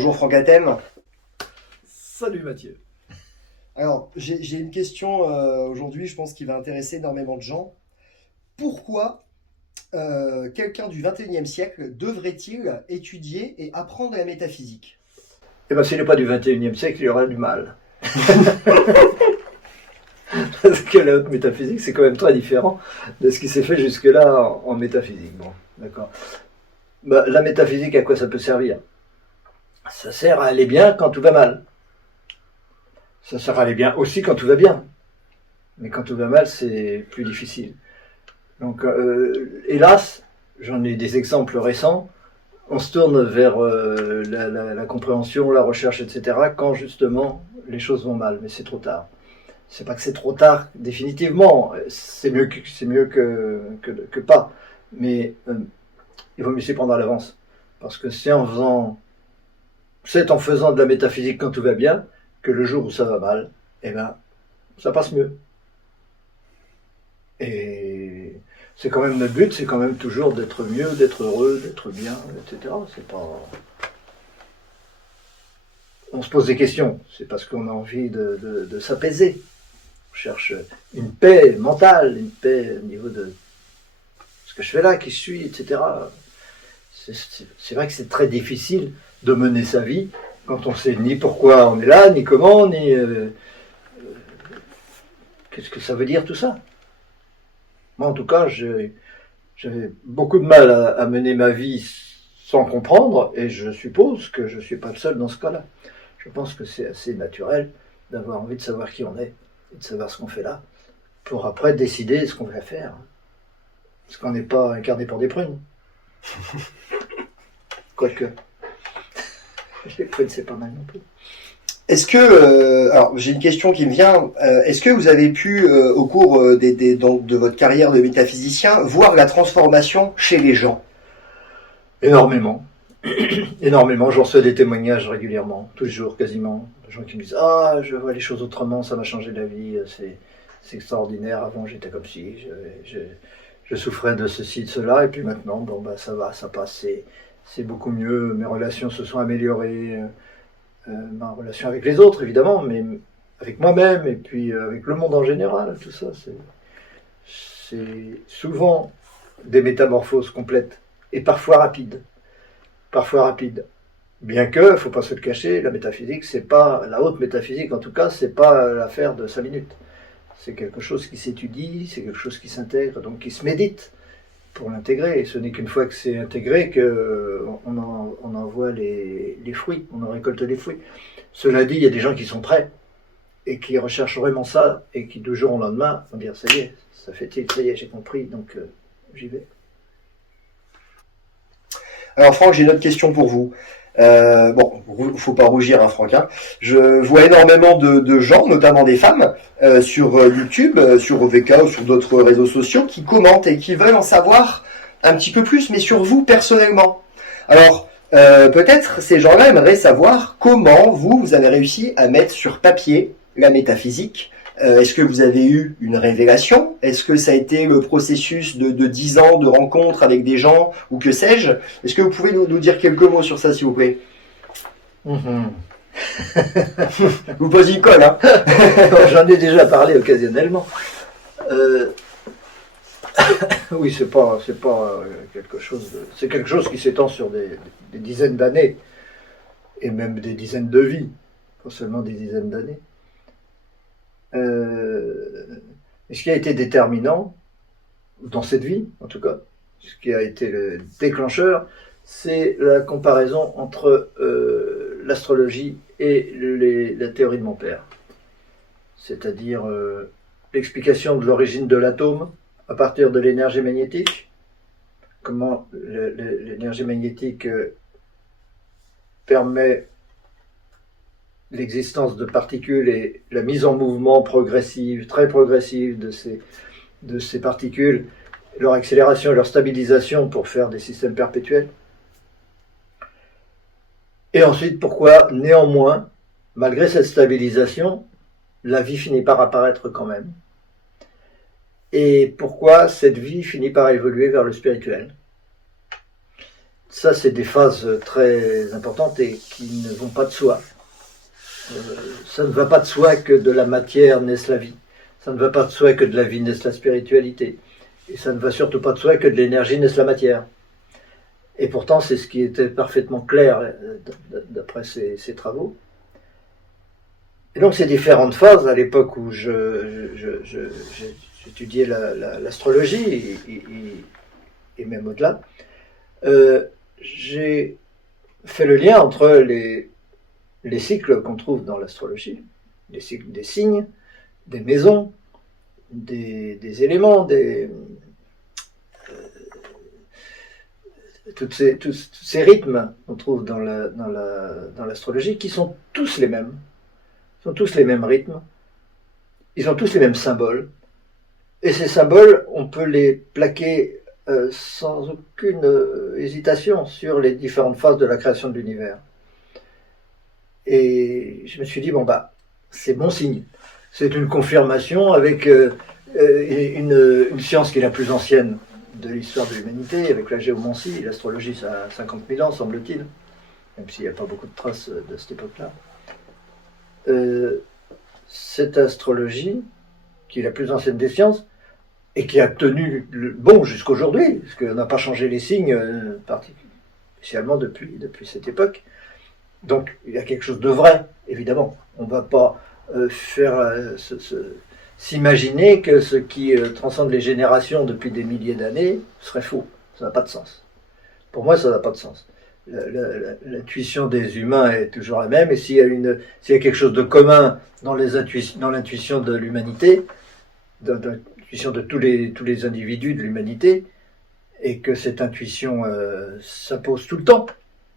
Bonjour Franck Athème. Salut Mathieu. Alors, j'ai une question aujourd'hui, je pense qu'il va intéresser énormément de gens. Pourquoi quelqu'un du 21e siècle devrait-il étudier et apprendre la métaphysique? Eh bien, s'il n'est pas du 21e siècle, il y aura du mal. Parce que la haute métaphysique, c'est quand même très différent de ce qui s'est fait jusque-là en métaphysique. Bon, d'accord. Bah, la métaphysique, à quoi ça peut servir? Ça sert à aller bien quand tout va mal. Ça sert à aller bien aussi quand tout va bien. Mais quand tout va mal, c'est plus difficile. Donc, hélas, j'en ai des exemples récents. On se tourne vers la compréhension, la recherche, etc. quand justement les choses vont mal, mais c'est trop tard. C'est pas que c'est trop tard définitivement, c'est mieux que pas, mais il vaut mieux s'y prendre à l'avance, parce que c'est en faisant de la métaphysique quand tout va bien que le jour où ça va mal, eh ben ça passe mieux. Et c'est quand même notre but, c'est quand même toujours d'être mieux, d'être heureux, d'être bien, etc. C'est pas. On se pose des questions, c'est parce qu'on a envie de s'apaiser. On cherche une paix mentale, une paix au niveau de ce que je fais là, qui je suis, etc. C'est vrai que c'est très difficile de mener sa vie quand on sait ni pourquoi on est là, ni comment, ni qu'est-ce que ça veut dire tout ça. Moi, en tout cas, j'avais beaucoup de mal à mener ma vie sans comprendre, et je suppose que je ne suis pas le seul dans ce cas-là. Je pense que c'est assez naturel d'avoir envie de savoir qui on est, et de savoir ce qu'on fait là, pour après décider ce qu'on va faire. Parce qu'on n'est pas incarné pour des prunes. Quoique. Les prunes, c'est pas mal non plus. Est-ce que, alors j'ai une question qui me vient, est-ce que vous avez pu, au cours donc, de votre carrière de métaphysicien, voir la transformation chez les gens? Énormément. Énormément. J'en reçois des témoignages régulièrement, tous les jours quasiment. Des gens qui me disent « Ah, je vois les choses autrement, ça m'a changé la vie, c'est extraordinaire. Avant, j'étais comme si, je souffrais de ceci, de cela, et puis maintenant, bon, bah, ça va, ça passe, c'est beaucoup mieux. Mes relations se sont améliorées. Ma relation avec les autres, évidemment, mais avec moi-même, et puis avec le monde en général, tout ça, c'est souvent des métamorphoses complètes, et parfois rapides. Parfois rapides. Bien que, faut pas se le cacher, la métaphysique, c'est pas, la haute métaphysique en tout cas, c'est pas l'affaire de 5 minutes. C'est quelque chose qui s'étudie, c'est quelque chose qui s'intègre, donc qui se médite pour l'intégrer. Et ce n'est qu'une fois que c'est intégré qu'on en voit les fruits, on en récolte les fruits. Cela dit, il y a des gens qui sont prêts et qui recherchent vraiment ça et qui, du jour au lendemain, vont dire « ça y est, ça fait il, ça y est, j'ai compris, donc j'y vais ». Alors Franck, j'ai une autre question pour vous. Bon, faut pas rougir, hein, Franck. Hein. Je vois énormément de gens, notamment des femmes, sur YouTube, sur OVK ou sur d'autres réseaux sociaux, qui commentent et qui veulent en savoir un petit peu plus, mais sur vous personnellement. Alors, peut-être ces gens-là aimeraient savoir comment vous avez réussi à mettre sur papier la métaphysique. Est-ce que vous avez eu une révélation? Est-ce que ça a été le processus de 10 ans de rencontres avec des gens, ou que sais-je? Est-ce que vous pouvez nous dire quelques mots sur ça, s'il vous plaît? Vous posez une colle, hein? J'en ai déjà parlé occasionnellement. Oui, c'est pas quelque chose. C'est quelque chose qui s'étend sur des dizaines d'années et même des dizaines de vies, pas seulement des dizaines d'années. Et ce qui a été déterminant dans cette vie, en tout cas, ce qui a été le déclencheur, c'est la comparaison entre l'astrologie et la théorie de mon père. C'est-à-dire l'explication de l'origine de l'atome à partir de l'énergie magnétique, comment l'énergie magnétique permet l'existence de particules et la mise en mouvement progressive, très progressive de ces particules, leur accélération et leur stabilisation pour faire des systèmes perpétuels. Et ensuite, pourquoi, néanmoins, malgré cette stabilisation, la vie finit par apparaître quand même. Et pourquoi cette vie finit par évoluer vers le spirituel. ça, c'est des phases très importantes et qui ne vont pas de soi. Ça ne va pas de soi que de la matière naisse la vie. Ça ne va pas de soi que de la vie naisse la spiritualité. Et ça ne va surtout pas de soi que de l'énergie naisse la matière. Et pourtant, c'est ce qui était parfaitement clair d'après ces travaux. Et donc, ces différentes phases, à l'époque où j'étudiais l'astrologie, et même au-delà, j'ai fait le lien entre les cycles qu'on trouve dans l'astrologie, les cycles des signes, des maisons, des éléments, tous ces rythmes qu'on trouve dans l'astrologie, qui sont tous les mêmes. Ils ont tous les mêmes rythmes, ils ont tous les mêmes symboles, et ces symboles, on peut les plaquer sans aucune hésitation sur les différentes phases de la création de l'univers. Et je me suis dit, bon bah, c'est bon signe. C'est une confirmation avec une science qui est la plus ancienne de l'histoire de l'humanité, avec la géomancie. L'astrologie, ça a 50 000 ans, semble-t-il, même s'il n'y a pas beaucoup de traces de cette époque-là. Cette astrologie, qui est la plus ancienne des sciences, et qui a tenu bon jusqu'aujourd'hui, parce qu'on n'a pas changé les signes spécialement depuis cette époque. Donc il y a quelque chose de vrai, évidemment. On ne va pas s'imaginer que ce qui transcende les générations depuis des milliers d'années serait faux. Ça n'a pas de sens. Pour moi, ça n'a pas de sens. L'intuition des humains est toujours la même, et s'il y a quelque chose de commun dans l'intuition de l'humanité, dans l'intuition de tous les individus de l'humanité, et que cette intuition s'impose tout le temps,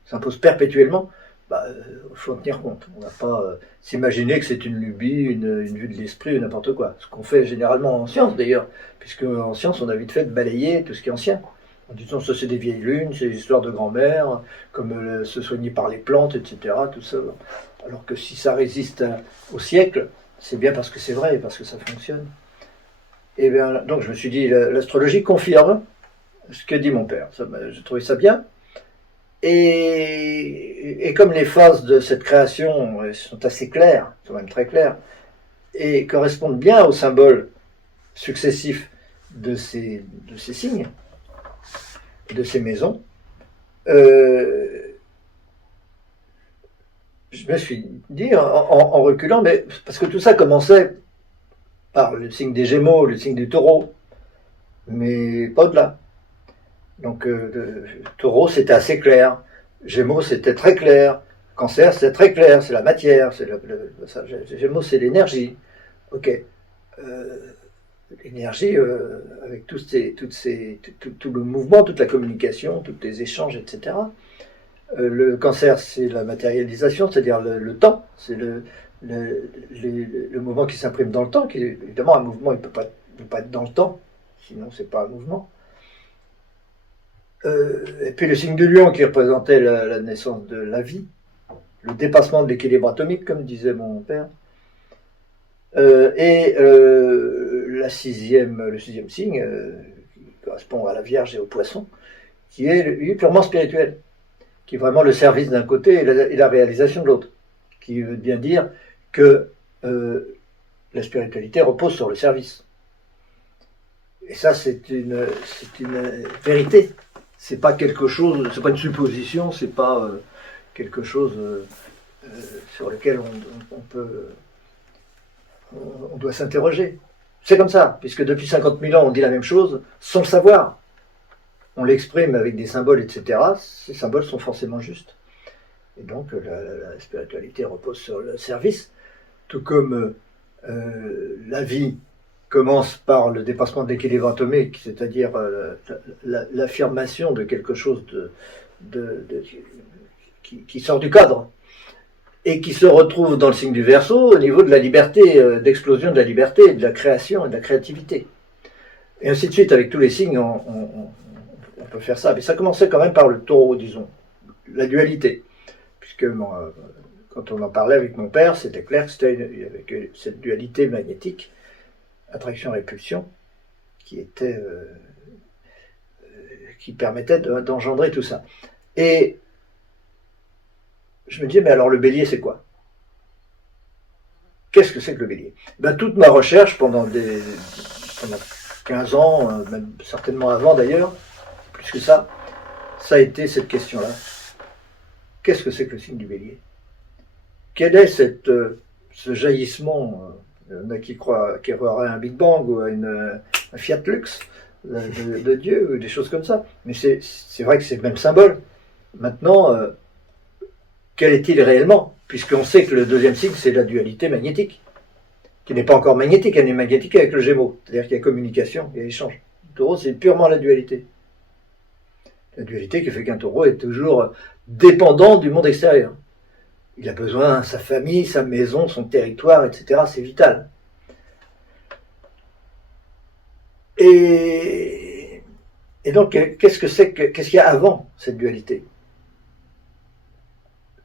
s'impose perpétuellement, il faut en tenir compte. On ne va pas s'imaginer que c'est une lubie, une vue de l'esprit ou n'importe quoi. Ce qu'on fait généralement en science d'ailleurs, puisque en science on a vite fait de balayer tout ce qui est ancien. En disant ça c'est des vieilles lunes, c'est des histoires de grand-mère, comme se soigner par les plantes, etc. Tout ça. Alors que si ça résiste au siècle, c'est bien parce que c'est vrai, parce que ça fonctionne. Et bien, donc je me suis dit, l'astrologie confirme ce que dit mon père. J'ai trouvé ça bien. Et comme les phases de cette création sont assez claires, sont même très claires, et correspondent bien aux symboles successifs de ces signes, de ces maisons, je me suis dit en reculant, mais parce que tout ça commençait par le signe des Gémeaux, le signe du Taureau, mais pas au-delà. Donc Taureau c'était assez clair, Gémeaux c'était très clair, Cancer c'est très clair, c'est la matière, Gémeaux c'est l'énergie. Ok. L'énergie avec tout le mouvement, toute la communication, tous les échanges, etc. Le Cancer c'est la matérialisation, c'est-à-dire le temps, c'est le mouvement qui s'imprime dans le temps, qui évidemment un mouvement il ne peut pas être dans le temps, sinon c'est pas un mouvement. Et puis le signe du lion qui représentait la naissance de la vie, le dépassement de l'équilibre atomique, comme disait mon père, et le sixième signe, qui correspond à la Vierge et au Poisson, qui est lui, purement spirituel, qui est vraiment le service d'un côté et la réalisation de l'autre, qui veut bien dire que la spiritualité repose sur le service. Et ça, c'est une vérité. C'est pas quelque chose, c'est pas une supposition, c'est pas quelque chose sur lequel on doit s'interroger. C'est comme ça, puisque depuis 50 000 ans, on dit la même chose sans le savoir. On l'exprime avec des symboles, etc. Ces symboles sont forcément justes. Et donc, la spiritualité repose sur le service, tout comme la vie commence par le dépassement de l'équilibre atomique, c'est-à-dire l'affirmation de quelque chose qui sort du cadre et qui se retrouve dans le signe du Verseau au niveau de la liberté, d'explosion de la liberté, de la création et de la créativité. Et ainsi de suite, avec tous les signes, on peut faire ça. Mais ça commençait quand même par le Taureau, disons, la dualité. Puisque quand on en parlait avec mon père, c'était clair qu'il y avait cette dualité magnétique, attraction-répulsion, qui permettait d'engendrer tout ça. Et je me disais, mais alors le bélier, c'est quoi? Qu'est-ce que c'est que le bélier? Ben, toute ma recherche pendant 15 ans, même certainement avant d'ailleurs, plus que ça a été cette question-là. Qu'est-ce que c'est que le signe du bélier? Quel est ce jaillissement? Il y en a qui croiraient à un Big Bang ou à un Fiat Lux de Dieu ou des choses comme ça. Mais c'est vrai que c'est le même symbole. Maintenant, quel est-il réellement? Puisqu'on sait que le deuxième signe, c'est la dualité magnétique, qui n'est pas encore magnétique, elle est magnétique avec le Gémeaux. C'est-à-dire qu'il y a communication, il y a échange. Le taureau, c'est purement la dualité. La dualité qui fait qu'un taureau est toujours dépendant du monde extérieur. Il a besoin de sa famille, sa maison, son territoire, etc. C'est vital. Et donc, qu'est-ce qu'il y a avant cette dualité?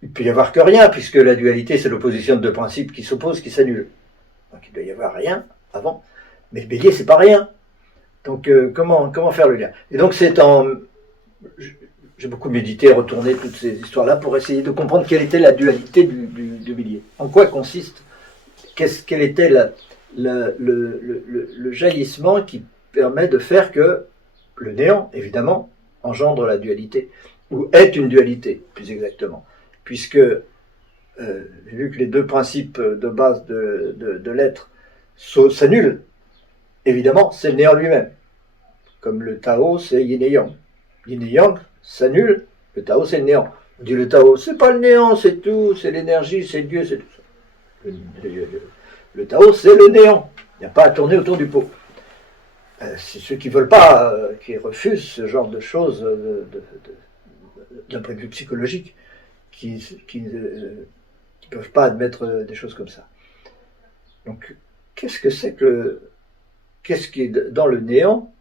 Il ne peut y avoir que rien, puisque la dualité, c'est l'opposition de deux principes qui s'opposent, qui s'annulent. Donc il doit y avoir rien avant. Mais le bélier, c'est pas rien. Donc comment faire le lien? Et donc j'ai beaucoup médité, retourné toutes ces histoires-là pour essayer de comprendre quelle était la dualité du bélier. En quoi consiste? Quel était le jaillissement qui permet de faire que le néant, évidemment, engendre la dualité, ou est une dualité, plus exactement. Puisque, vu que les deux principes de base de l'être s'annulent, évidemment, c'est le néant lui-même. Comme le Tao, c'est Yin et Yang. Yin et Yang s'annulent, le Tao, c'est le néant. On dit le Tao, c'est pas le néant, c'est tout, c'est l'énergie, c'est Dieu, c'est tout ça. Le Tao, c'est le néant. Il n'y a pas à tourner autour du pot. C'est ceux qui ne veulent pas, qui refusent ce genre de choses d'un point de vue psychologique, qui ne peuvent pas admettre des choses comme ça. Donc, qu'est-ce qui est dans le néant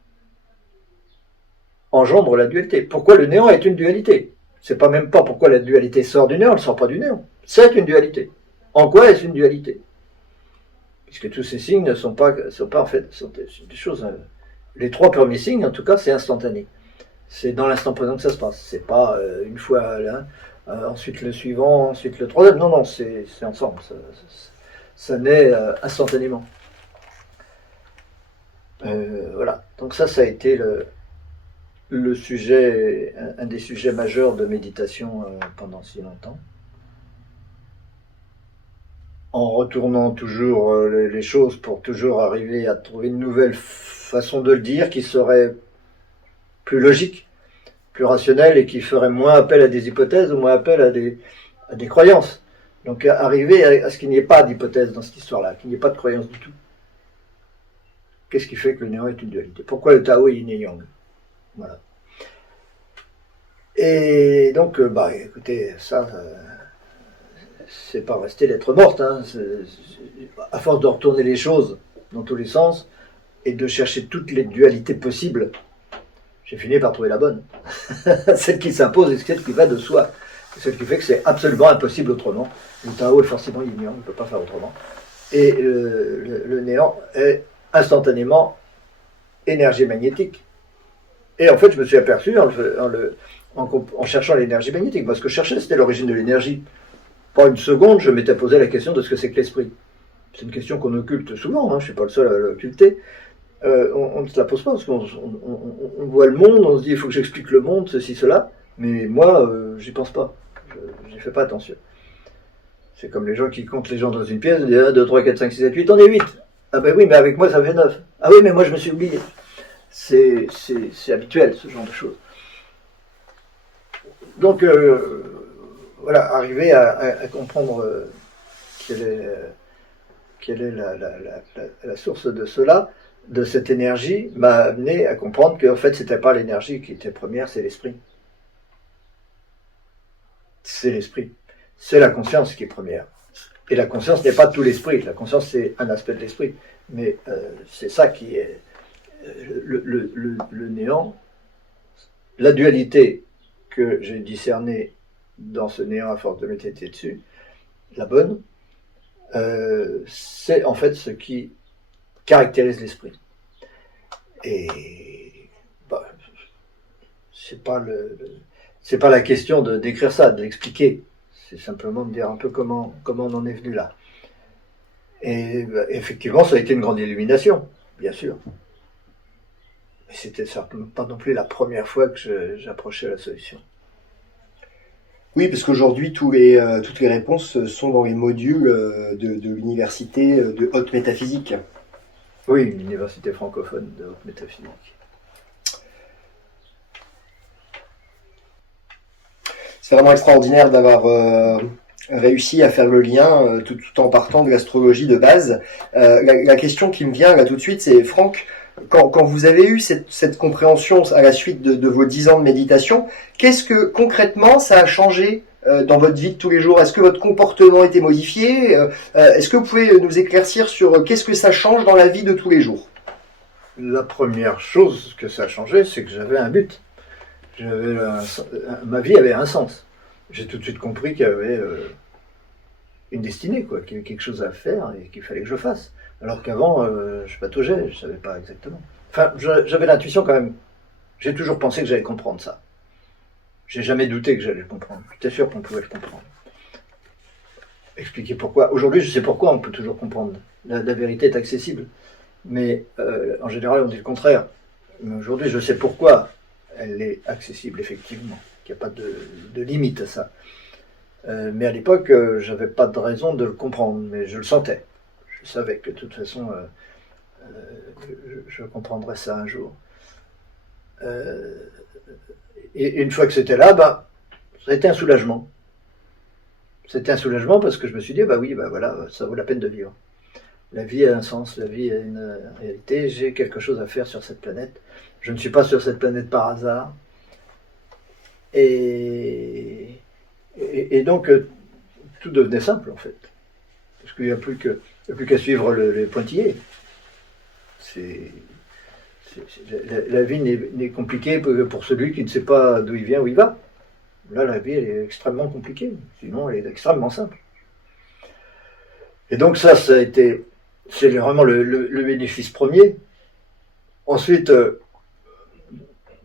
engendre la dualité? Pourquoi le néant est une dualité? C'est pas même pas pourquoi la dualité sort du néant, elle ne sort pas du néant. C'est une dualité. En quoi est-ce une dualité? Puisque tous ces signes ne sont pas en fait, sont des choses. Les trois premiers signes, en tout cas, c'est instantané. C'est dans l'instant présent que ça se passe. C'est pas une fois l'un, ensuite le suivant, ensuite le troisième. Non, c'est ensemble. Ça naît instantanément. Voilà. Donc ça a été le sujet, un des sujets majeurs de méditation pendant si longtemps. En retournant toujours les choses pour toujours arriver à trouver une nouvelle façon de le dire qui serait plus logique, plus rationnelle et qui ferait moins appel à des hypothèses ou moins appel à des croyances. Donc arriver à ce qu'il n'y ait pas d'hypothèse dans cette histoire-là, qu'il n'y ait pas de croyance du tout. Qu'est-ce qui fait que le néant est une dualité? Pourquoi le Tao est yin et yang? Voilà. Et donc, écoutez, ça... c'est pas rester lettre morte, hein. À force de retourner les choses dans tous les sens et de chercher toutes les dualités possibles, j'ai fini par trouver la bonne. Celle qui s'impose et celle qui va de soi. Celle qui fait que c'est absolument impossible autrement. Le Tao est forcément ignorant, on ne peut pas faire autrement. Et le néant est instantanément énergie magnétique. Et en fait, je me suis aperçu en cherchant l'énergie magnétique. Moi, ce que je cherchais, c'était l'origine de l'énergie. Pas une seconde, je m'étais posé la question de ce que c'est que l'esprit. C'est une question qu'on occulte souvent, hein, je ne suis pas le seul à l'occulter. On ne se la pose pas, parce qu'on voit le monde, on se dit il faut que j'explique le monde, ceci, cela, mais moi, j'y pense pas. J'y fais pas attention. C'est comme les gens qui comptent les gens dans une pièce, ils disent 1, 2, 3, 4, 5, 6, 7, 8, on est 8. Ah ben oui, mais avec moi ça fait 9. Ah oui, mais moi je me suis oublié. C'est habituel, ce genre de choses. Donc, voilà, arriver à comprendre quelle est la source de cela, de cette énergie, m'a amené à comprendre qu'en fait, c'était pas l'énergie qui était première, c'est l'esprit. C'est l'esprit. C'est la conscience qui est première. Et la conscience n'est pas tout l'esprit. La conscience, c'est un aspect de l'esprit. Mais c'est ça qui est le néant. La dualité que j'ai discernée dans ce néant à force de méditer dessus, la bonne, c'est en fait ce qui caractérise l'esprit. Et c'est pas c'est pas la question de d'écrire ça, de l'expliquer. C'est simplement de dire un peu comment on en est venu là. Et effectivement, ça a été une grande illumination, bien sûr. Mais c'était certainement pas non plus la première fois que j'approchais la solution. Oui, parce qu'aujourd'hui, toutes les réponses sont dans les modules de l'université de haute métaphysique. Oui, une université francophone de haute métaphysique. C'est vraiment extraordinaire d'avoir réussi à faire le lien tout en partant de l'astrologie de base. La question qui me vient là tout de suite, c'est Franck, quand vous avez eu cette compréhension à la suite de vos 10 ans de méditation, qu'est-ce que concrètement ça a changé dans votre vie de tous les jours? Est-ce que votre comportement a été modifié? Est-ce que vous pouvez nous éclaircir sur qu'est-ce que ça change dans la vie de tous les jours? La première chose que ça a changé, c'est que j'avais un but. Ma vie avait un sens. J'ai tout de suite compris qu'il y avait une destinée, quoi, qu'il y avait quelque chose à faire et qu'il fallait que je fasse. Alors qu'avant, je pataugeais, je savais pas exactement. Enfin, j'avais l'intuition quand même. J'ai toujours pensé que j'allais comprendre ça. J'ai jamais douté que j'allais le comprendre. J'étais sûr qu'on pouvait le comprendre. Expliquer pourquoi. Aujourd'hui, je sais pourquoi on peut toujours comprendre. La vérité est accessible. Mais en général, on dit le contraire. Mais aujourd'hui, je sais pourquoi elle est accessible, effectivement. Il n'y a pas de limite à ça. Mais à l'époque, j'avais pas de raison de le comprendre, mais je le sentais. Je savais que de toute façon, je comprendrais ça un jour. Et une fois que c'était là, ça a été un soulagement. C'était un soulagement parce que je me suis dit, oui, voilà, ça vaut la peine de vivre. La vie a un sens, la vie a une réalité, j'ai quelque chose à faire sur cette planète. Je ne suis pas sur cette planète par hasard. Et donc, tout devenait simple, en fait. Parce qu'il n'y a plus qu'à suivre les pointillés. La vie n'est compliquée que pour celui qui ne sait pas d'où il vient, où il va. Là, la vie, elle est extrêmement compliquée. Sinon, elle est extrêmement simple. Et donc, ça a été... C'est vraiment le bénéfice premier. Ensuite,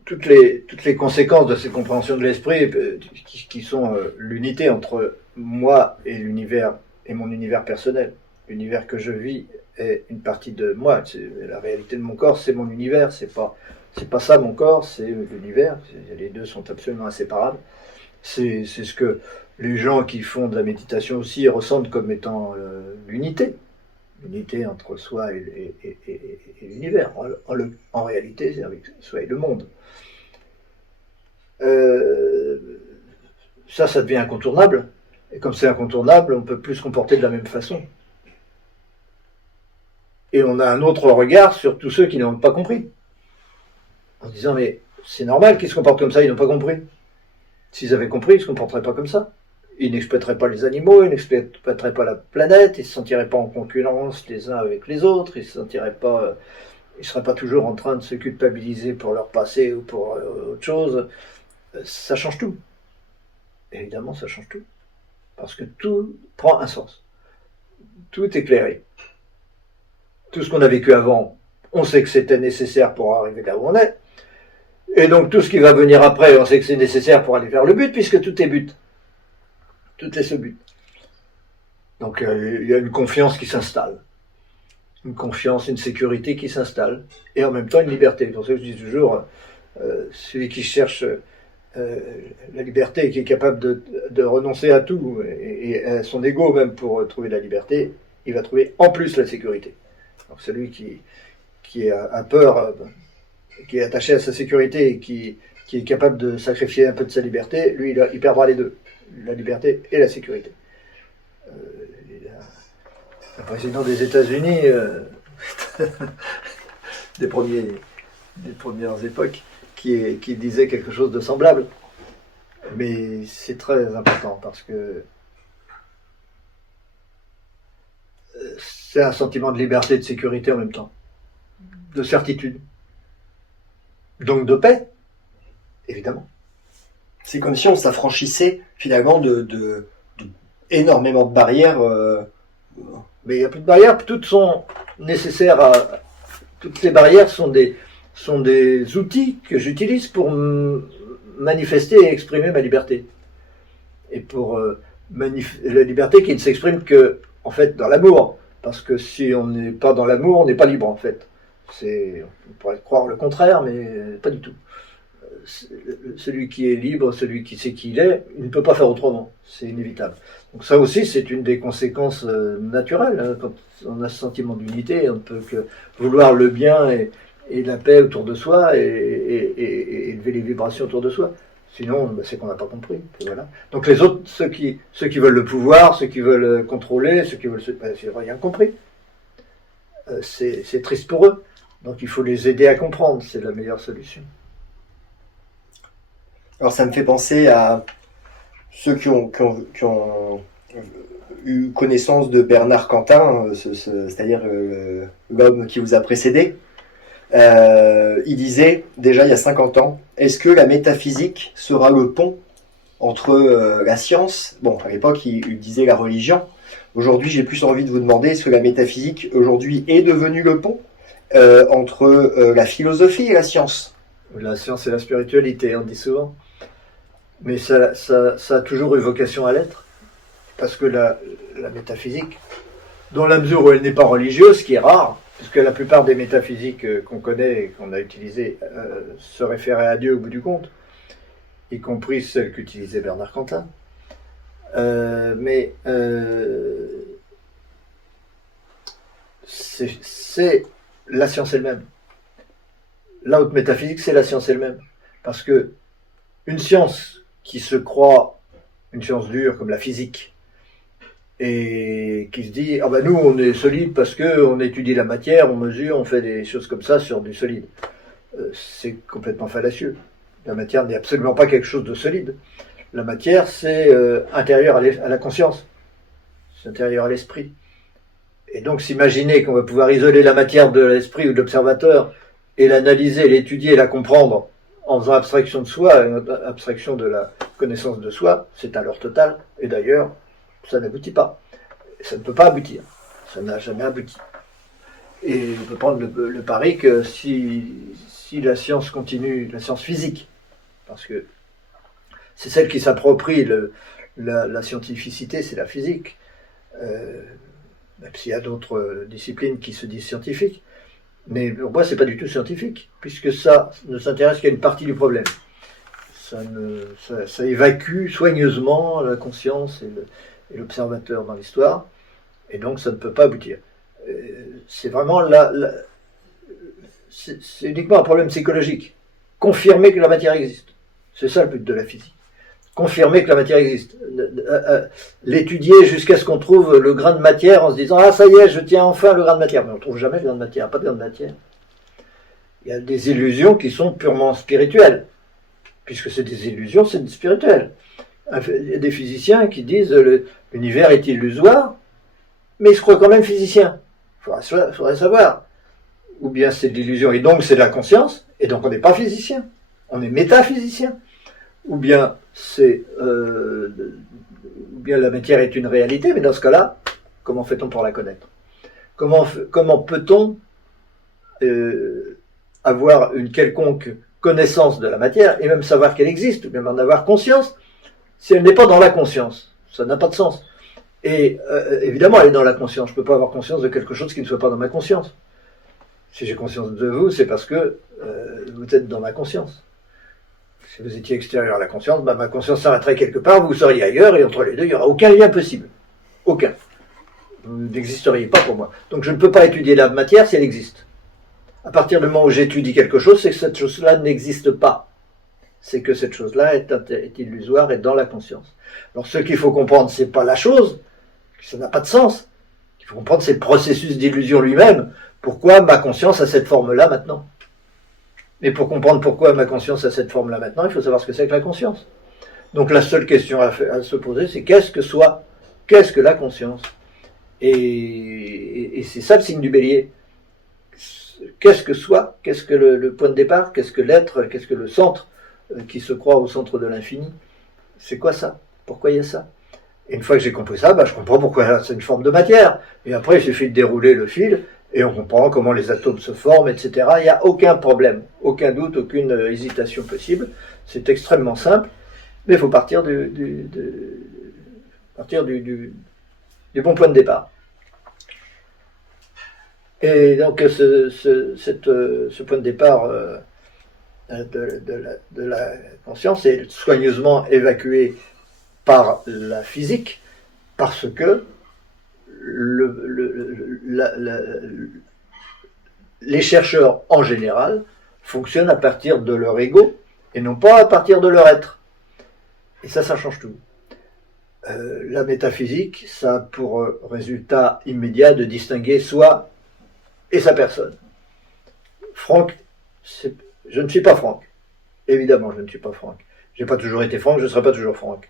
toutes les conséquences de cette compréhension de l'esprit, qui sont l'unité entre moi et l'univers, et mon univers personnel. L'univers que je vis est une partie de moi. La réalité de mon corps, c'est mon univers. C'est pas ça mon corps, c'est l'univers. Les deux sont absolument inséparables. C'est ce que les gens qui font de la méditation aussi ressentent comme étant l'unité. L'unité entre soi et l'univers. En réalité, c'est avec soi et le monde. Ça devient incontournable. Et comme c'est incontournable, on ne peut plus se comporter de la même façon. Et on a un autre regard sur tous ceux qui n'ont pas compris. En disant, mais c'est normal qu'ils se comportent comme ça, ils n'ont pas compris. S'ils avaient compris, ils ne se comporteraient pas comme ça. Ils n'exploiteraient pas les animaux, ils n'exploiteraient pas la planète, ils ne se sentiraient pas en concurrence les uns avec les autres, ils ne seraient pas toujours en train de se culpabiliser pour leur passé ou pour autre chose. Ça change tout. Évidemment, ça change tout. Parce que tout prend un sens. Tout est éclairé. Tout ce qu'on a vécu avant, on sait que c'était nécessaire pour arriver là où on est. Et donc tout ce qui va venir après, on sait que c'est nécessaire pour aller vers le but, puisque tout est but. Tout est ce but. Donc il y a une confiance qui s'installe. Une confiance, une sécurité qui s'installe. Et en même temps une liberté. C'est pour ça que je dis toujours, celui qui cherche la liberté, qui est capable de renoncer à tout, et à son ego même pour trouver la liberté, il va trouver en plus la sécurité. Donc celui qui a peur, qui est attaché à sa sécurité et qui est capable de sacrifier un peu de sa liberté, lui, il perdra les deux, la liberté et la sécurité. Le président des États-Unis, des premières époques, qui disait quelque chose de semblable. Mais c'est très important parce que c'est un sentiment de liberté et de sécurité en même temps, de certitude, donc de paix, évidemment. C'est comme si on s'affranchissait finalement de énormément de barrières. Mais il n'y a plus de barrières, toutes sont nécessaires toutes les barrières sont des outils que j'utilise pour manifester et exprimer ma liberté. Et pour la liberté qui ne s'exprime que, en fait, dans l'amour. Parce que si on n'est pas dans l'amour, on n'est pas libre, en fait. On pourrait croire le contraire, mais pas du tout. Celui qui est libre, celui qui sait qui il est, il ne peut pas faire autrement. C'est inévitable. Donc ça aussi, c'est une des conséquences naturelles. Hein. Quand on a ce sentiment d'unité, on ne peut que vouloir le bien et la paix autour de soi et élever les vibrations autour de soi. Sinon, c'est qu'on n'a pas compris. Et voilà. Donc les autres, ceux qui veulent le pouvoir, ceux qui veulent contrôler, ceux qui veulent... c'est rien compris. C'est triste pour eux. Donc il faut les aider à comprendre. C'est la meilleure solution. Alors ça me fait penser à ceux qui ont eu connaissance de Bernard Quentin, c'est-à-dire l'homme qui vous a précédé. Il disait déjà il y a 50 ans, est-ce que la métaphysique sera le pont entre la science, bon à l'époque il disait la religion, aujourd'hui j'ai plus envie de vous demander, est-ce que la métaphysique aujourd'hui est devenue le pont entre la philosophie et la science? La science et la spiritualité, on dit souvent. Mais ça a toujours eu vocation à l'être. Parce que la métaphysique, dans la mesure où elle n'est pas religieuse, ce qui est rare, puisque la plupart des métaphysiques qu'on connaît et qu'on a utilisées se référaient à Dieu au bout du compte, y compris celles qu'utilisait Bernard Quentin. C'est la science elle-même. La haute métaphysique, c'est la science elle-même. Parce que une science qui se croit une science dure comme la physique et qui se dit ah ben nous on est solide parce que on étudie la matière, on mesure, on fait des choses comme ça sur du solide. C'est complètement fallacieux. La matière n'est absolument pas quelque chose de solide. La matière c'est intérieur à la conscience, c'est intérieur à l'esprit. Et donc s'imaginer qu'on va pouvoir isoler la matière de l'esprit ou de l'observateur et l'analyser, l'étudier, la comprendre en faisant abstraction de soi, abstraction de la connaissance de soi, c'est un leurre total. Et d'ailleurs, ça n'aboutit pas. Ça ne peut pas aboutir. Ça n'a jamais abouti. Et on peut prendre le pari que si la science continue, la science physique, parce que c'est celle qui s'approprie la scientificité, c'est la physique. Même s'il y a d'autres disciplines qui se disent scientifiques. Mais pour moi, c'est pas du tout scientifique, puisque ça ne s'intéresse qu'à une partie du problème. Ça évacue soigneusement la conscience et l'observateur dans l'histoire, et donc ça ne peut pas aboutir. C'est vraiment c'est uniquement un problème psychologique. Confirmer que la matière existe. C'est ça le but de la physique. Confirmer que la matière existe. L'étudier jusqu'à ce qu'on trouve le grain de matière en se disant « Ah, ça y est, je tiens enfin le grain de matière ». Mais on ne trouve jamais le grain de matière, pas de grain de matière. Il y a des illusions qui sont purement spirituelles. Puisque c'est des illusions, c'est spirituel. Il y a des physiciens qui disent « L'univers est illusoire », mais ils se croient quand même physiciens. Il faudrait savoir. Ou bien c'est de l'illusion, et donc c'est de la conscience, et donc on n'est pas physicien. On est métaphysicien. Ou bien la matière est une réalité, mais dans ce cas-là, comment fait-on pour la connaître? Comment peut-on avoir une quelconque connaissance de la matière, et même savoir qu'elle existe, ou même en avoir conscience, si elle n'est pas dans la conscience? Ça n'a pas de sens. Et évidemment, elle est dans la conscience. Je ne peux pas avoir conscience de quelque chose qui ne soit pas dans ma conscience. Si j'ai conscience de vous, c'est parce que vous êtes dans ma conscience. Si vous étiez extérieur à la conscience, ma conscience s'arrêterait quelque part, vous seriez ailleurs, et entre les deux, il n'y aura aucun lien possible. Aucun. Vous n'existeriez pas pour moi. Donc je ne peux pas étudier la matière si elle existe. À partir du moment où j'étudie quelque chose, c'est que cette chose-là n'existe pas. C'est que cette chose-là est illusoire et dans la conscience. Alors ce qu'il faut comprendre, c'est pas la chose, ça n'a pas de sens. Il faut comprendre, c'est le processus d'illusion lui-même. Pourquoi ma conscience a cette forme-là maintenant? Mais pour comprendre pourquoi ma conscience a cette forme-là maintenant, il faut savoir ce que c'est que la conscience. Donc la seule question à se poser, c'est qu'est-ce que la conscience? Et c'est ça le signe du bélier. Qu'est-ce que soit? Qu'est-ce que le point de départ? Qu'est-ce que l'être? Qu'est-ce que le centre qui se croit au centre de l'infini? C'est quoi ça? Pourquoi il y a ça? Et une fois que j'ai compris ça, je comprends pourquoi c'est une forme de matière. Et après, il suffit de dérouler le fil Et on comprend comment les atomes se forment, etc. Il n'y a aucun problème, aucun doute, aucune hésitation possible. C'est extrêmement simple, mais il faut partir du bon point de départ. Et donc ce point de départ de la conscience est soigneusement évacué par la physique, parce que les chercheurs en général fonctionnent à partir de leur ego et non pas à partir de leur être. Et ça change tout. La métaphysique, ça a pour résultat immédiat de distinguer soi et sa personne. Franck, je ne suis pas Franck. Évidemment, je ne suis pas Franck. Je n'ai pas toujours été Franck, je ne serai pas toujours Franck.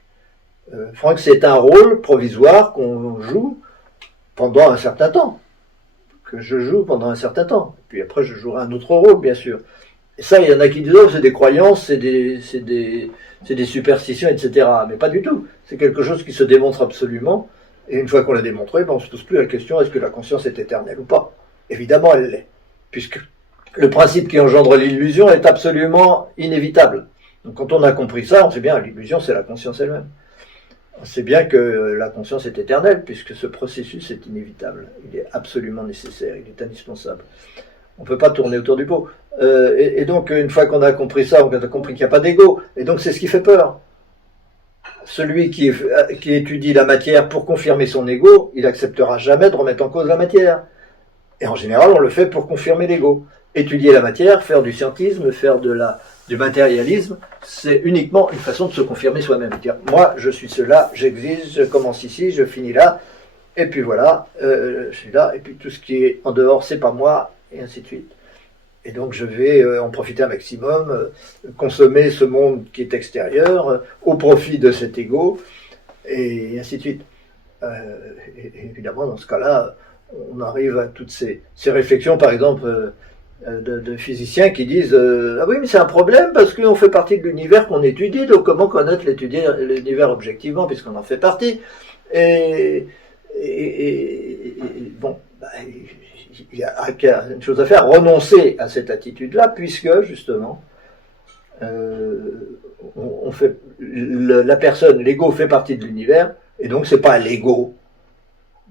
Franck, c'est un rôle provisoire qu'on joue pendant un certain temps. Que je joue pendant un certain temps. Puis après, je jouerai un autre rôle, bien sûr. Et ça, il y en a qui disent, oh, c'est des croyances, c'est des superstitions, etc. Mais pas du tout. C'est quelque chose qui se démontre absolument. Et une fois qu'on l'a démontré, on ne se pose plus la question, est-ce que la conscience est éternelle ou pas? Évidemment, elle l'est. Puisque le principe qui engendre l'illusion est absolument inévitable. Donc quand on a compris ça, on sait bien, l'illusion, c'est la conscience elle-même. On sait bien que la conscience est éternelle, puisque ce processus est inévitable. Il est absolument nécessaire, il est indispensable. On ne peut pas tourner autour du pot. Et donc, une fois qu'on a compris ça, on a compris qu'il n'y a pas d'ego. Et donc, c'est ce qui fait peur. Celui qui étudie la matière pour confirmer son ego, il n'acceptera jamais de remettre en cause la matière. Et en général, on le fait pour confirmer l'ego. Étudier la matière, faire du scientisme, faire du matérialisme, c'est uniquement une façon de se confirmer soi-même. Dire, moi, je suis cela, j'existe, je commence ici, je finis là, et puis voilà, je suis là, et puis tout ce qui est en dehors, c'est pas moi, et ainsi de suite. Et donc je vais en profiter un maximum, consommer ce monde qui est extérieur, au profit de cet ego, et ainsi de suite. Et évidemment, dans ce cas-là, on arrive à toutes ces réflexions, par exemple, de physiciens qui disent ah oui, mais c'est un problème parce qu'on fait partie de l'univers qu'on étudie, donc comment connaître l'univers objectivement, puisqu'on en fait partie. Et bon, il y a une chose à faire, renoncer à cette attitude-là, puisque justement, on fait, la personne, l'ego fait partie de l'univers, et donc c'est pas à l'ego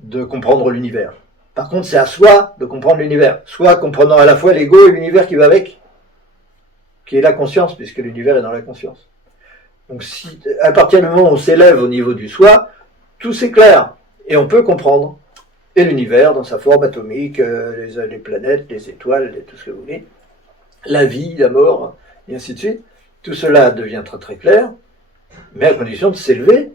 de comprendre l'univers. Par contre, c'est à soi de comprendre l'univers, soit comprenant à la fois l'ego et l'univers qui va avec, qui est la conscience, puisque l'univers est dans la conscience. Donc, à partir du moment où on s'élève au niveau du soi, tout s'éclaire, et on peut comprendre. Et l'univers, dans sa forme atomique, les planètes, les étoiles, tout ce que vous voulez, la vie, la mort, et ainsi de suite, tout cela devient très très clair, mais à condition de s'élever,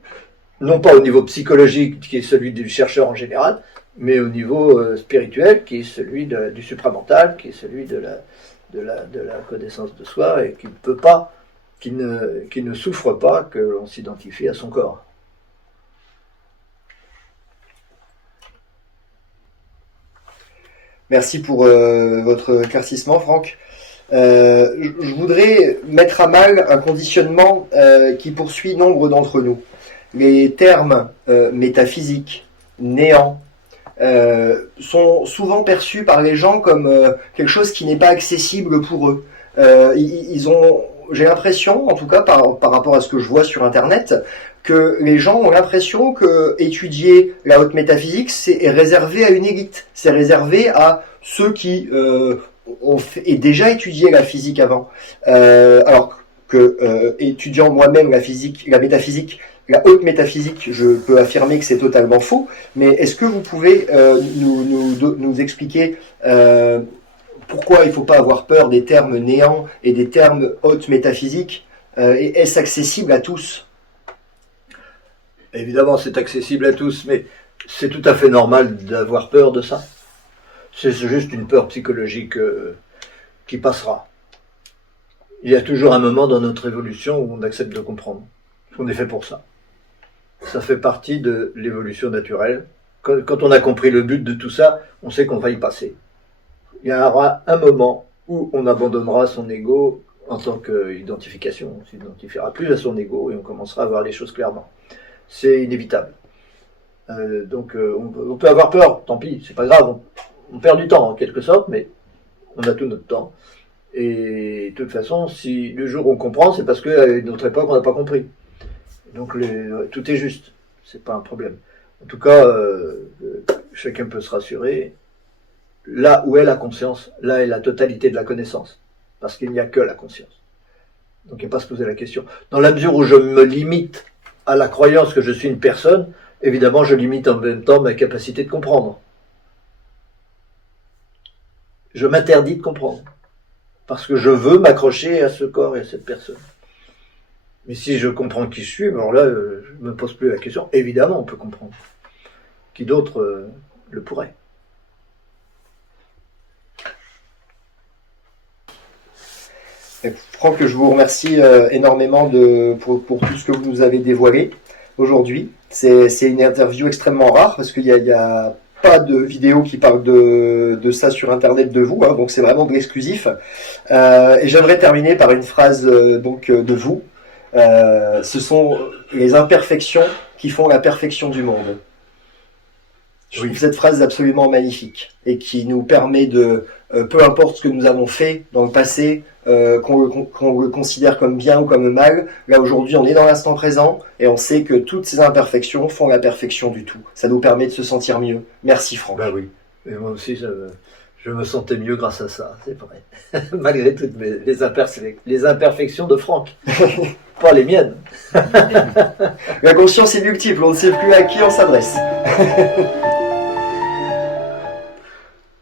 non pas au niveau psychologique, qui est celui du chercheur en général, mais au niveau spirituel, qui est celui du supramental, qui est celui de la connaissance de soi, et qui ne peut pas, qui ne souffre pas que l'on s'identifie à son corps. Merci pour votre éclaircissement, Franck. Je voudrais mettre à mal un conditionnement qui poursuit nombre d'entre nous. Les termes métaphysiques, néant, sont souvent perçus par les gens comme quelque chose qui n'est pas accessible pour eux. J'ai l'impression, en tout cas par rapport à ce que je vois sur Internet, que les gens ont l'impression que étudier la haute métaphysique est réservé à une élite, c'est réservé à ceux qui ont déjà étudié la physique avant. Alors que étudiant moi-même la métaphysique, la haute métaphysique, je peux affirmer que c'est totalement faux, mais est-ce que vous pouvez nous expliquer pourquoi il ne faut pas avoir peur des termes néant et des termes haute métaphysique, et est-ce accessible à tous? Évidemment, c'est accessible à tous, mais c'est tout à fait normal d'avoir peur de ça. C'est juste une peur psychologique qui passera. Il y a toujours un moment dans notre évolution où on accepte de comprendre. On est fait pour ça. Ça fait partie de l'évolution naturelle. Quand on a compris le but de tout ça, on sait qu'on va y passer. Il y aura un moment où on abandonnera son ego en tant qu'identification. On ne s'identifiera plus à son ego et on commencera à voir les choses clairement. C'est inévitable. Donc on peut avoir peur, tant pis, c'est pas grave. on perd du temps en quelque sorte, mais on a tout notre temps. Et de toute façon, si le jour où on comprend, c'est parce qu'à une autre époque, on n'a pas compris. Donc tout est juste, c'est pas un problème. En tout cas, chacun peut se rassurer. Là où est la conscience, là est la totalité de la connaissance. Parce qu'il n'y a que la conscience. Donc il n'y a pas à se poser la question. Dans la mesure où je me limite à la croyance que je suis une personne, évidemment je limite en même temps ma capacité de comprendre. Je m'interdis de comprendre. Parce que je veux m'accrocher à ce corps et à cette personne. Mais si je comprends qui je suis, alors là, je ne me pose plus la question. Évidemment, on peut comprendre. Qui d'autre le pourrait? Franck, je vous remercie énormément pour tout ce que vous nous avez dévoilé aujourd'hui. C'est une interview extrêmement rare parce qu'il y a pas de vidéo qui parle de ça sur internet de vous, hein, donc c'est vraiment de l'exclusif. Et j'aimerais terminer par une phrase de vous. Ce sont les imperfections qui font la perfection du monde. Je trouve cette phrase absolument magnifique et qui nous permet de, peu importe ce que nous avons fait dans le passé, qu'on le considère comme bien ou comme mal, là aujourd'hui on est dans l'instant présent et on sait que toutes ces imperfections font la perfection du tout. Ça nous permet de se sentir mieux. Merci Franck. Ben oui, et moi aussi je me sentais mieux grâce à ça, c'est vrai. Malgré toutes les imperfections de Franck. Pas les miennes. La conscience est multiple, on ne sait plus à qui on s'adresse.